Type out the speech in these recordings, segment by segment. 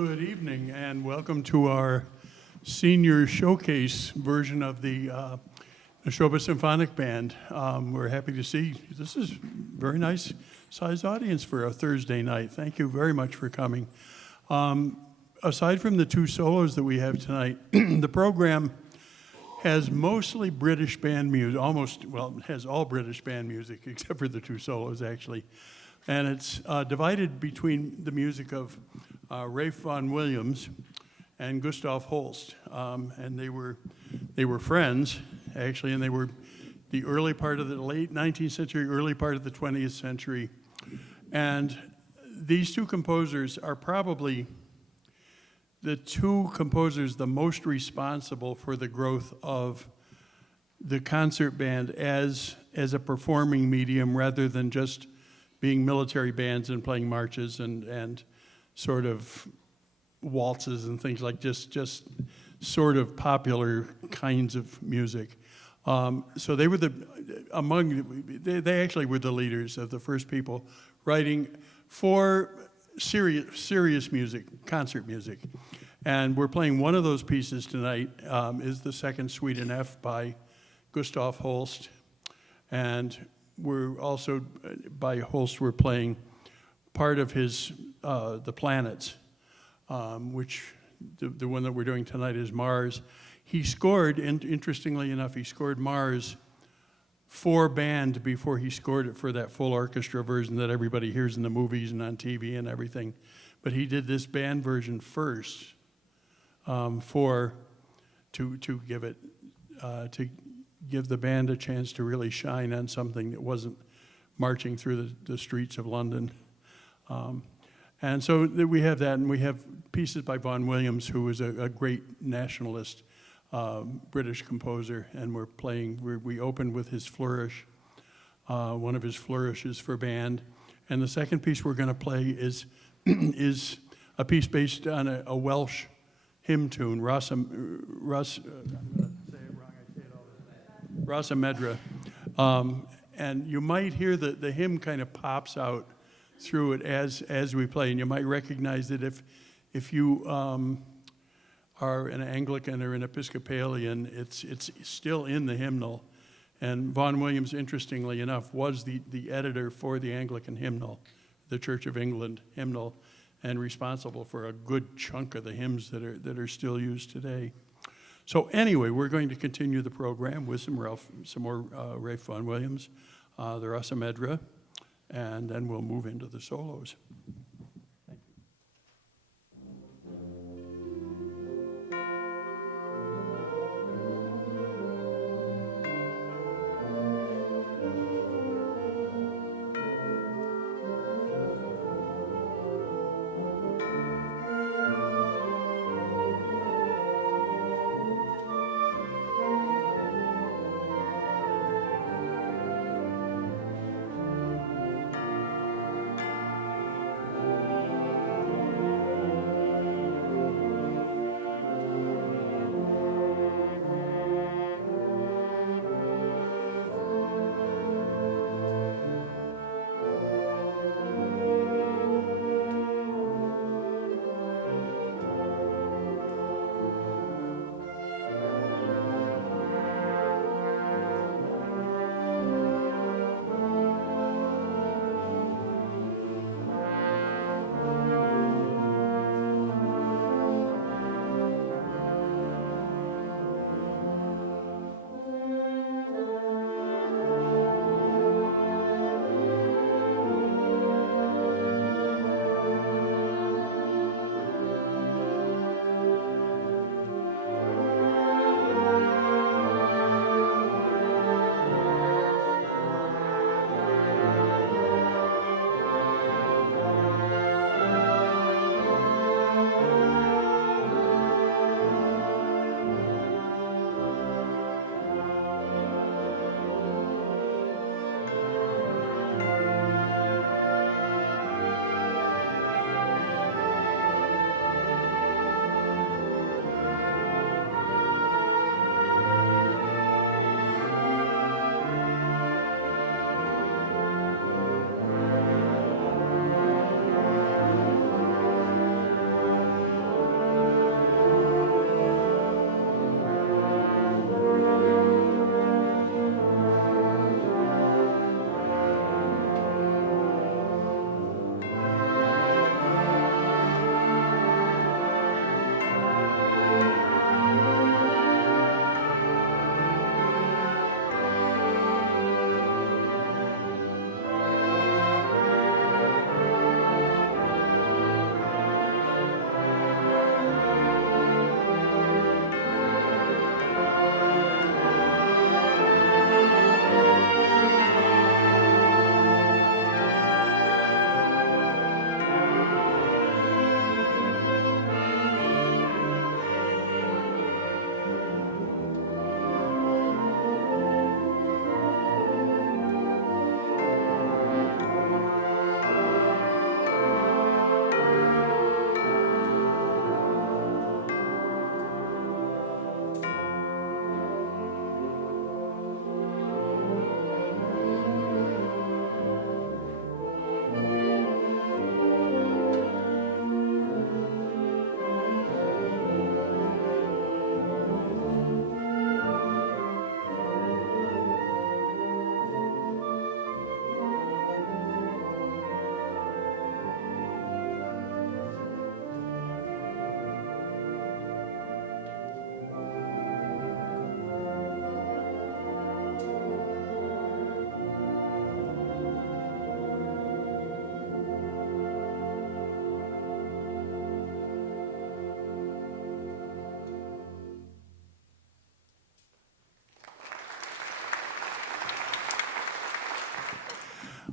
Good evening and welcome to our senior showcase version of the Nashoba Symphonic Band. We're happy to see this is a very nice sized audience for a Thursday night. Thank you very much for coming. Aside from the two solos that we have tonight, the program has mostly British band music, it has all British band music except for the two solos actually. And it's divided between the music of Ralph Vaughan Williams and Gustav Holst. And they were friends, actually, and they were the early part of the late 19th century, early part of the 20th century. And these two composers are probably the two composers the most responsible for the growth of the concert band as a performing medium rather than just being military bands and playing marches and sort of waltzes and things like just sort of popular kinds of music. So they were they actually were the leaders of the first people writing for serious music, concert music. And we're playing one of those pieces tonight, is the second Suite in F by Gustav Holst. And we're also, by Holst, we're playing part of his, The Planets, which the one that we're doing tonight is Mars. He scored, interestingly enough, he scored Mars for band before he scored it for that full orchestra version that everybody hears in the movies and on TV and everything. But he did this band version first to give the band a chance to really shine on something that wasn't marching through the streets of London. And so we have that, and we have pieces by Vaughan Williams, who was a great nationalist British composer, and we opened with his Flourish, one of his flourishes for band. And the second piece we're going to play is a piece based on a Welsh hymn tune, Rhosymedre. And you might hear the hymn kind of pops out through it as we play, and you might recognize that if you are an Anglican or an Episcopalian, it's still in the hymnal. And Vaughan Williams, interestingly enough, was the editor for the Anglican hymnal, the Church of England hymnal, and responsible for a good chunk of the hymns that are still used today. So anyway, we're going to continue the program with some more Ralph Vaughan Williams, the Rhosymedre, and then we'll move into the solos.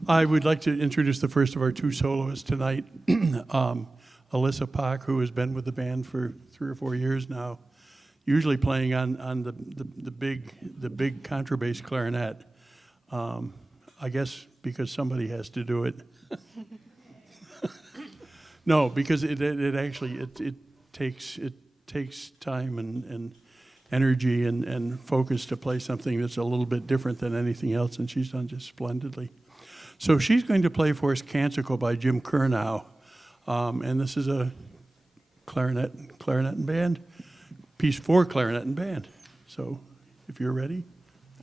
I would like to introduce the first of our two soloists tonight, Alyssa Poch, who has been with the band for 3 or 4 years now, usually playing on the big contrabass clarinet. I guess because somebody has to do it. No, because it actually takes time and energy and focus to play something that's a little bit different than anything else, and she's done just splendidly. So she's going to play for us Canticle by Jim Curnow, and this is a clarinet and band, piece for clarinet and band. So if you're ready,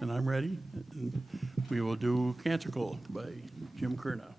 and I'm ready, we will do Canticle by Jim Curnow.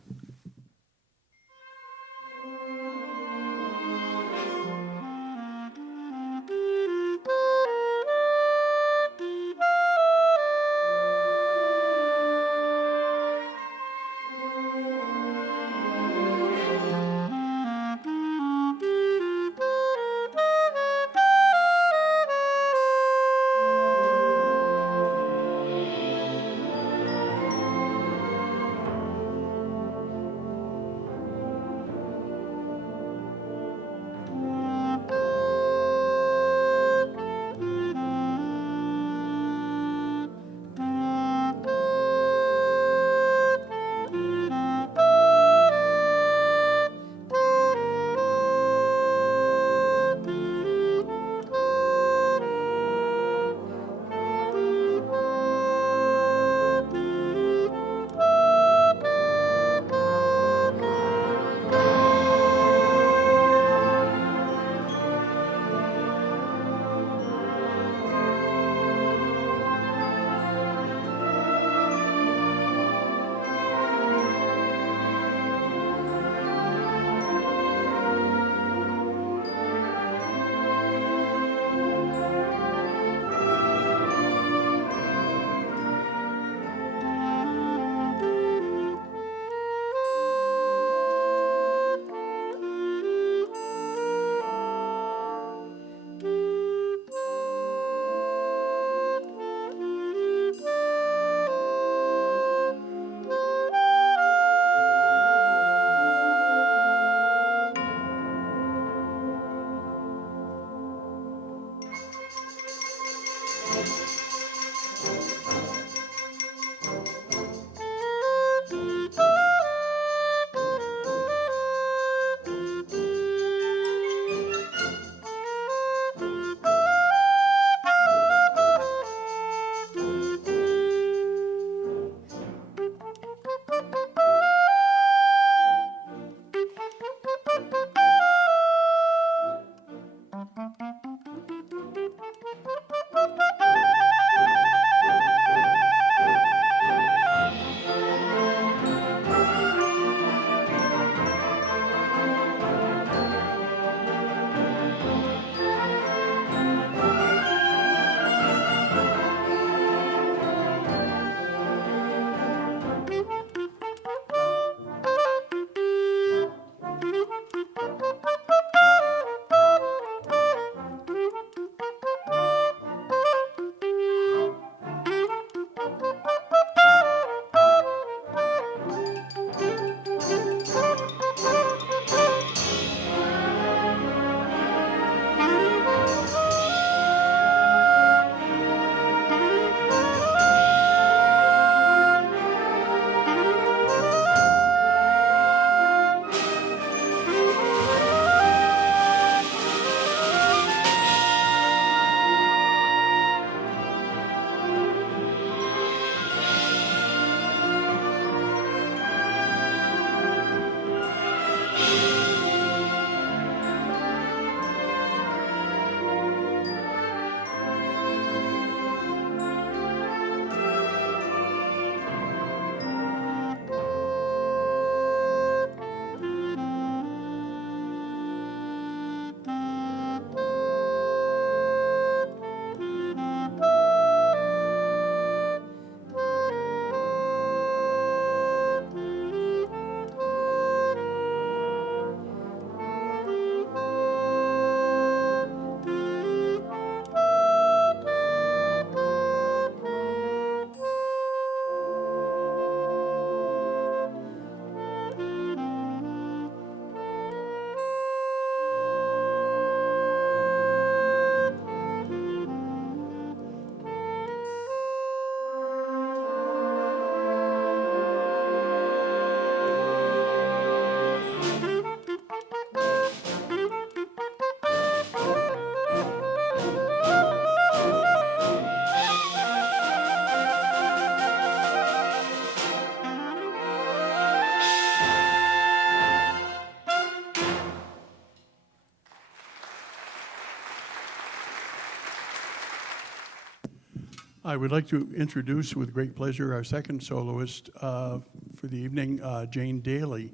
I would like to introduce with great pleasure our second soloist for the evening, Jane Dailey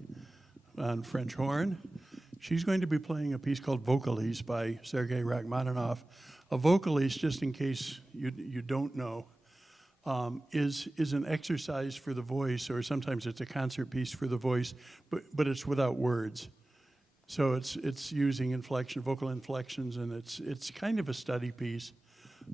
on French horn. She's going to be playing a piece called Vocalise by Sergei Rachmaninov. A vocalise, just in case you don't know, is an exercise for the voice, or sometimes it's a concert piece for the voice, but it's without words. So it's using inflection, vocal inflections, and it's kind of a study piece,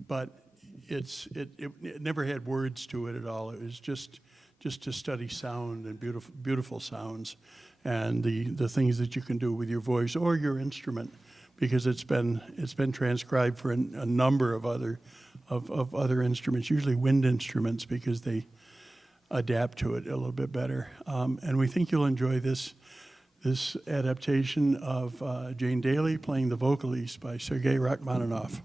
but it never had words to it at all. It was just to study sound and beautiful sounds, and the things that you can do with your voice or your instrument, because it's been transcribed for a number of other instruments, usually wind instruments, because they adapt to it a little bit better. And we think you'll enjoy this adaptation of Jane Dailey playing the Vocalise by Sergei Rachmaninov.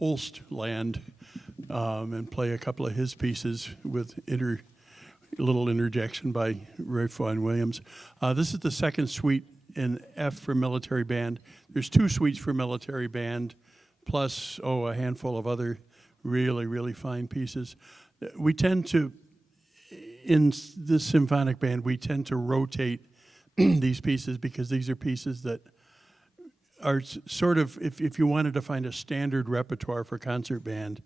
Holst land and play a couple of his pieces with little interjection by Vaughan Williams. This is the second suite in F for military band. There's 2 suites for military band, plus, a handful of other really, really fine pieces. We tend to, in this symphonic band, we tend to rotate these pieces because these are pieces that are sort of, if you wanted to find a standard repertoire for concert band,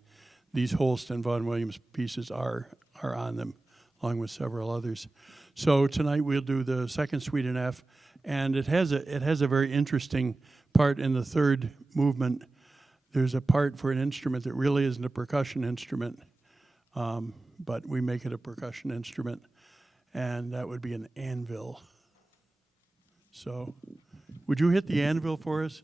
these Holst and Vaughan Williams pieces are on them, along with several others. So tonight we'll do the second suite in F, and it has a very interesting part in the third movement. There's a part for an instrument that really isn't a percussion instrument, but we make it a percussion instrument, and that would be an anvil. So, would you hit the anvil for us?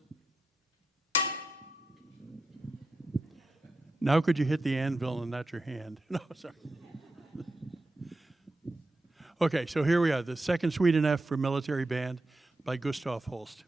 Now could you hit the anvil and not your hand? No, sorry. Okay, so here we are, the second suite in F for military band by Gustav Holst.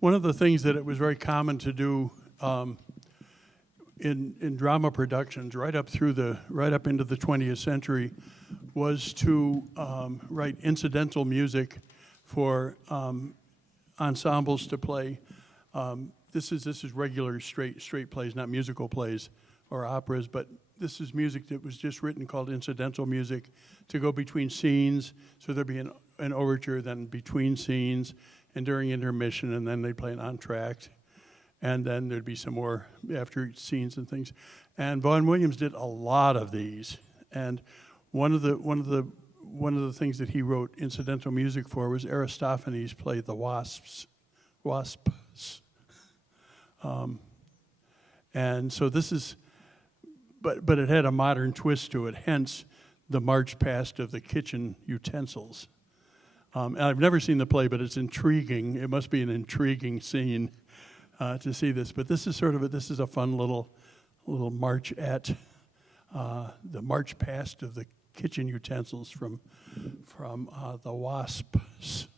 one of the things that it was very common to do in drama productions right up into the 20th century was to write incidental music for ensembles to play. This is regular straight plays, not musical plays or operas, but this is music that was just written called incidental music to go between scenes. So there'd be an overture, then between scenes, and during intermission, and then they'd play an entr'acte, and then there'd be some more after scenes and things. And Vaughan Williams did a lot of these, and one of the things that he wrote incidental music for was Aristophanes played the Wasps. And so this is, but it had a modern twist to it, hence the march past of the kitchen utensils. And I've never seen the play, but it's intriguing. It must be an intriguing scene to see this. But this is this is a fun little march at the march past of the kitchen utensils from the Wasps.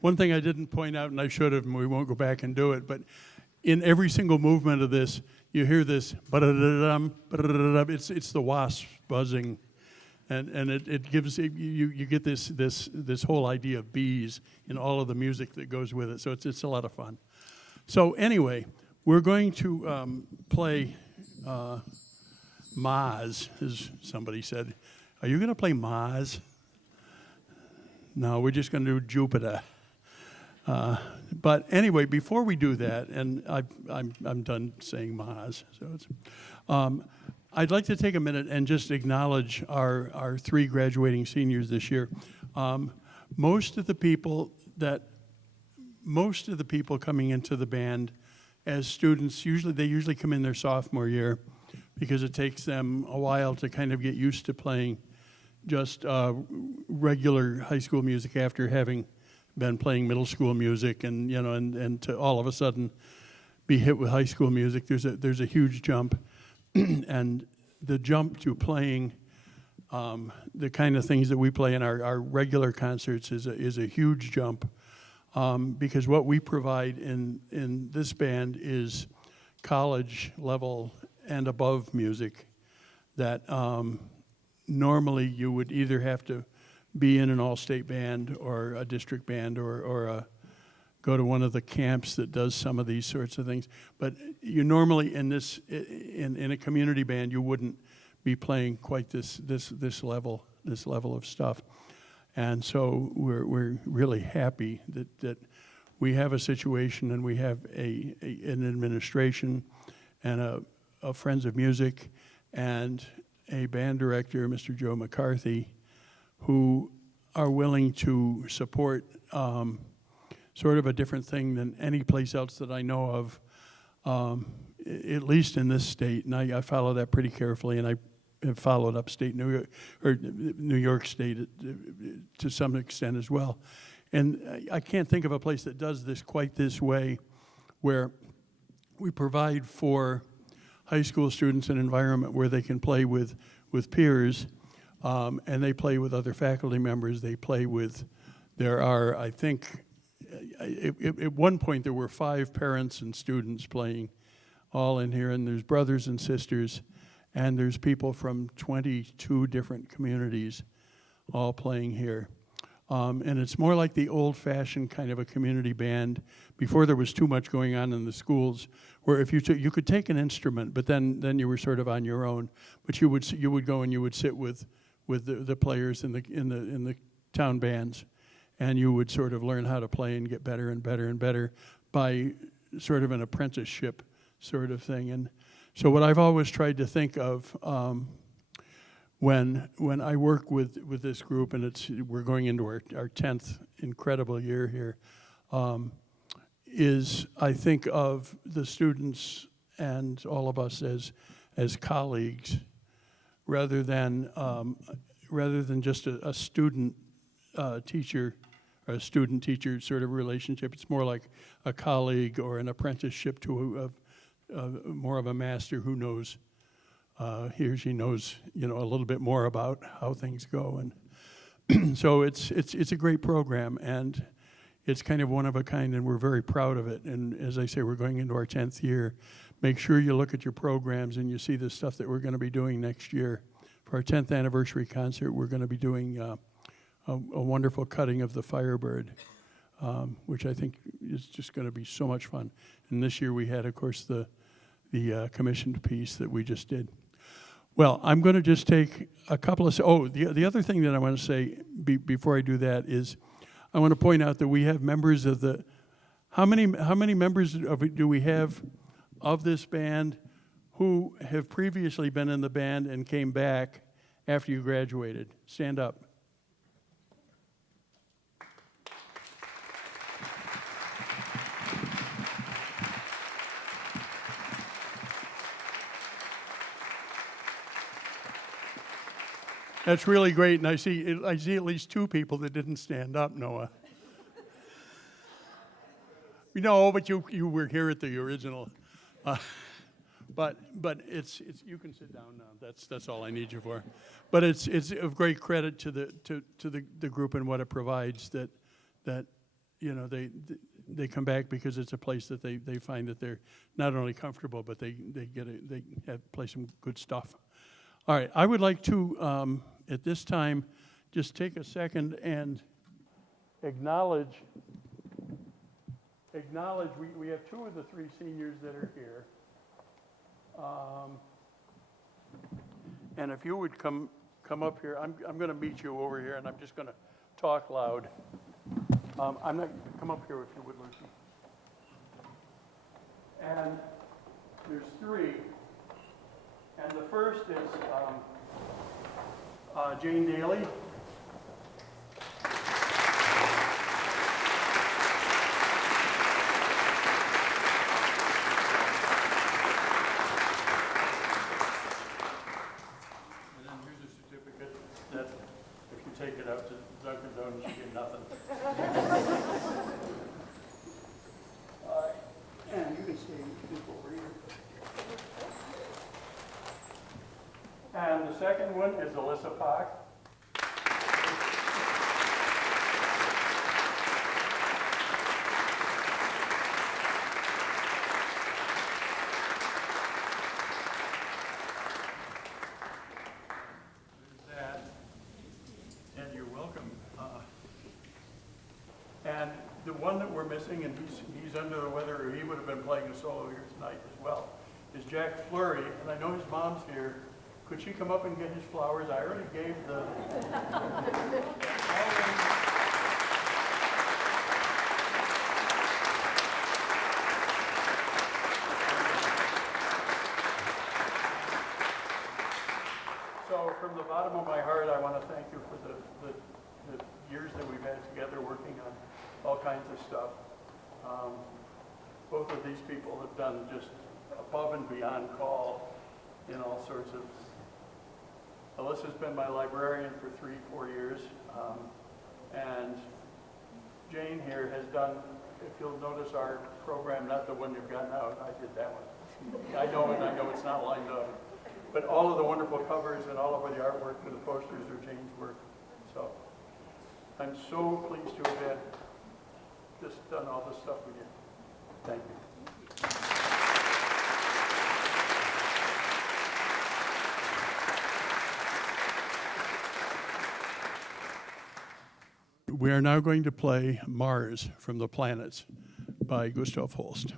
One thing I didn't point out, and I should have, and we won't go back and do it, but in every single movement of this, you hear this, it's the wasps buzzing, and it gives, you get this whole idea of bees in all of the music that goes with it, so it's a lot of fun. So anyway, we're going to play Maz, as somebody said. are you going to play Mars? No, we're just going to do Jupiter. But anyway, before we do that, and I'm done saying Mars, so it's, I'd like to take a minute and just acknowledge our 3 graduating seniors this year. Most of the people coming into the band as students, they usually come in their sophomore year because it takes them a while to kind of get used to playing just regular high school music after having been playing middle school music, and and to all of a sudden be hit with high school music. There's a huge jump, and the jump to playing the kind of things that we play in our regular concerts is a huge jump, because what we provide in this band is college level and above music that normally you would either have to be in an all-state band or a district band or go to one of the camps that does some of these sorts of things. But you normally in a community band you wouldn't be playing quite this level of stuff. And so we're really happy that we have a situation and we have an administration and a Friends of Music and a band director, Mr. Joe McCarthy, who are willing to support sort of a different thing than any place else that I know of, at least in this state. And I follow that pretty carefully, and I have followed upstate New York, or New York State to some extent as well. And I can't think of a place that does this quite this way, where we provide for high school students an environment where they can play with peers, and they play with other faculty members. They play with, there are, I think, at one point there were 5 parents and students playing all in here, and there's brothers and sisters, and there's people from 22 different communities all playing here. And it's more like the old-fashioned kind of a community band before there was too much going on in the schools, where if you could take an instrument, but then you were sort of on your own. But you would go and you would sit with the players in the town bands, and you would sort of learn how to play and get better and better and better by sort of an apprenticeship sort of thing. And so what I've always tried to think of when I work with this group, and we're going into our 10th incredible year here, is I think of the students and all of us as colleagues, rather than just a student teacher or a student teacher sort of relationship. It's more like a colleague or an apprenticeship to more of a master who knows. He or she knows, a little bit more about how things go, and so it's a great program, and it's kind of one of a kind, and we're very proud of it. And as I say, we're going into our 10th year. Make sure you look at your programs and you see the stuff that we're going to be doing next year. For our 10th anniversary concert, we're going to be doing a wonderful cutting of the Firebird, which I think is just going to be so much fun. And this year we had, of course, the commissioned piece that we just did. Well, I'm going to just take a couple of... the other thing that I want to say before I do that is I want to point out that we have members of the... How many members do we have of this band who have previously been in the band and came back after you graduated? Stand up. That's really great, and I see at least 2 people that didn't stand up, Noah. No, but you were here at the original. But it's you can sit down now. That's all I need you for. But it's of great credit to the group and what it provides that they come back because it's a place that they find that they're not only comfortable, but they play some good stuff. All right, I would like to at this time just take a second and acknowledge we have 2 of the 3 seniors that are here. And if you would come come up here. I'm going to meet you over here, and I'm just going to talk loud. I'm not, come up here if you would, Lucy. And there's three. And the first is Jane Dailey. Take it out to Dunkin' Donuts, you get nothing. And you can see over here. And the second one is Alyssa Poch. And the one that we're missing, and he's under the weather, or he would have been playing a solo here tonight as well, is Jack Fleury. And I know his mom's here. Could she come up and get his flowers? I already gave the... So from the bottom of my heart, I want to thank you for the years that we've had together working on all kinds of stuff. Both of these people have done just above and beyond call in all sorts of... Alyssa's been my librarian for 3-4 years, and Jane here has done, if you'll notice our program, not the one you've got now, I did that one. I know it, I know it's not lined up, but all of the wonderful covers and all of the artwork for the posters are Jane's work. So I'm so pleased to have had just done all this stuff with you. Thank you. We are now going to play Mars from the Planets by Gustav Holst.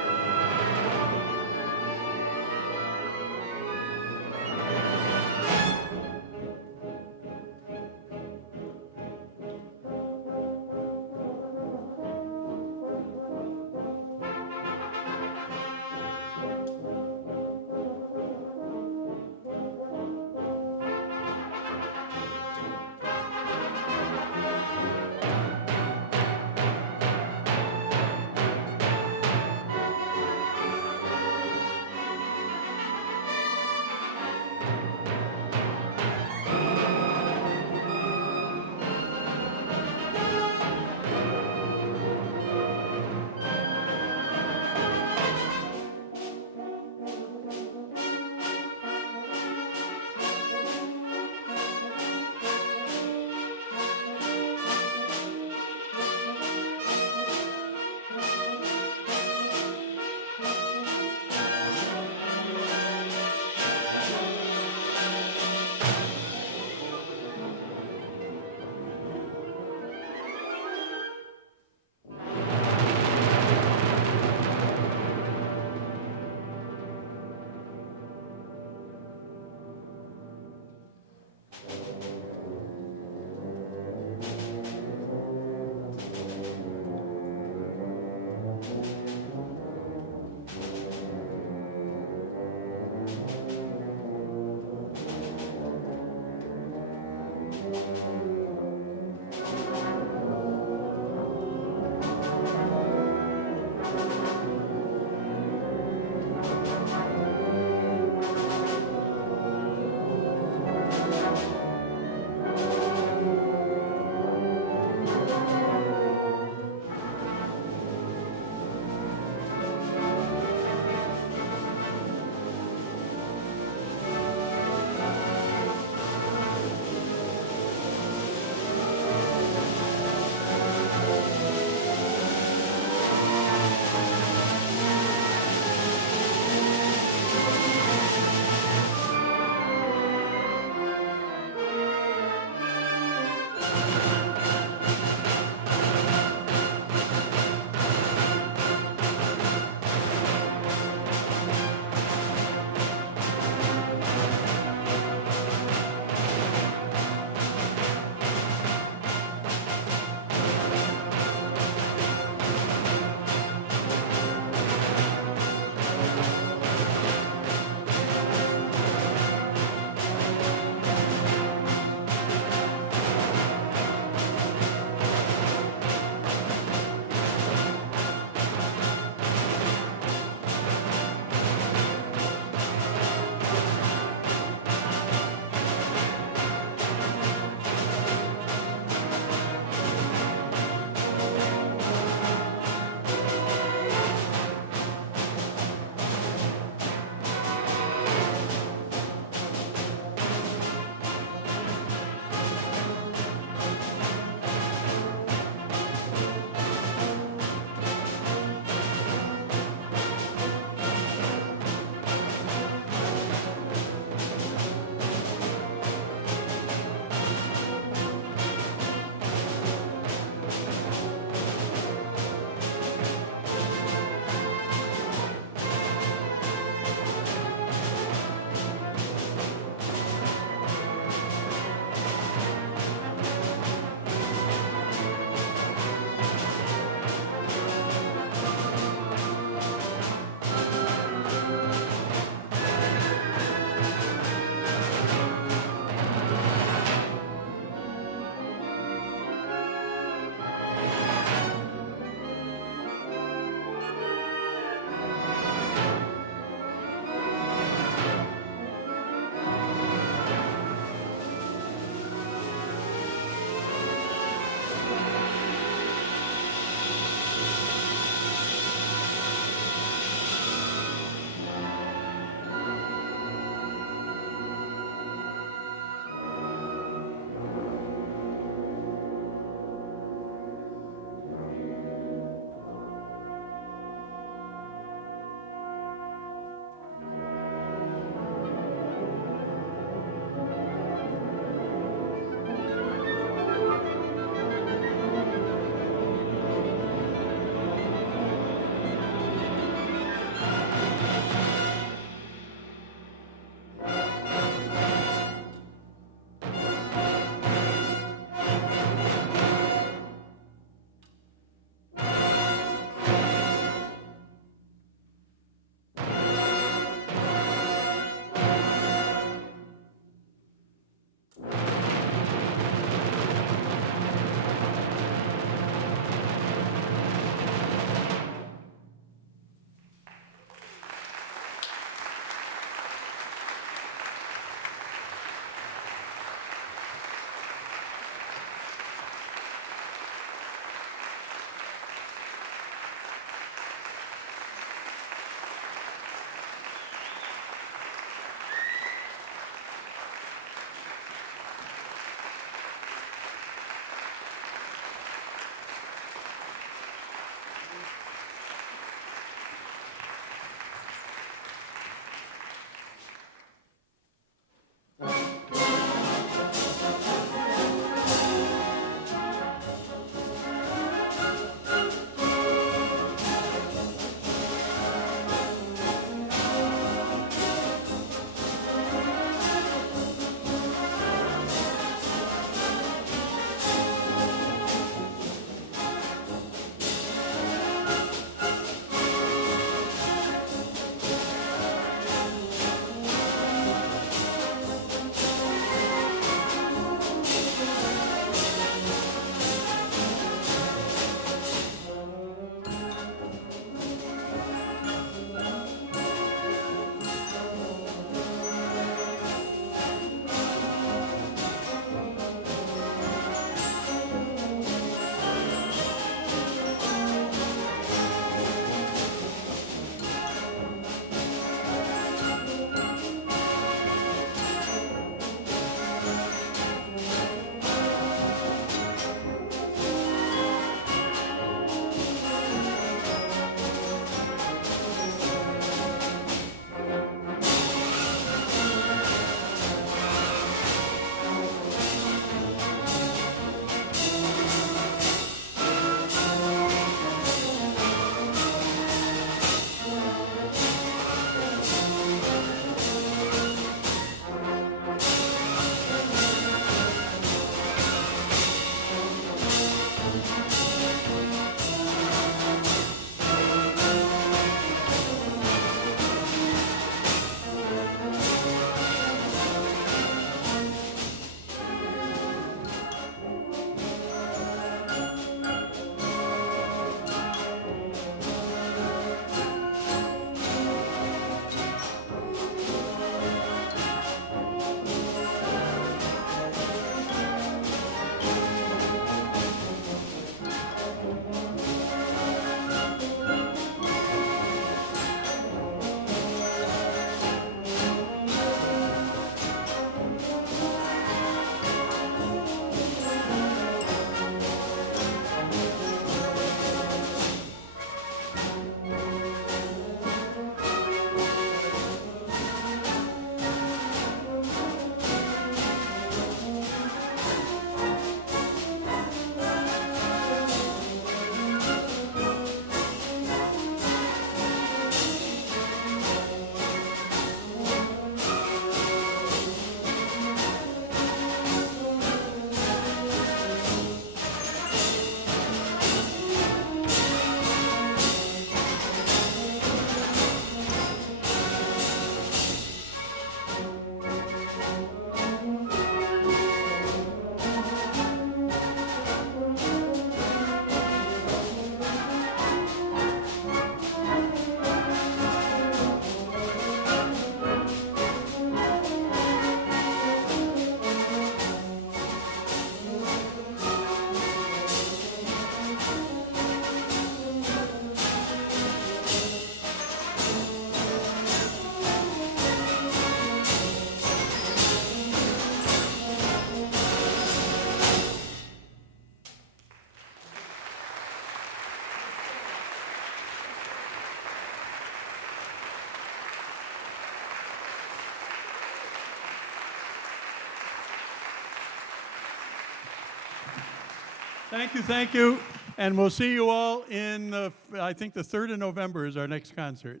Thank you. And we'll see you all in, I think the 3rd of November is our next concert.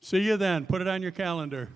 See you then. Put it on your calendar.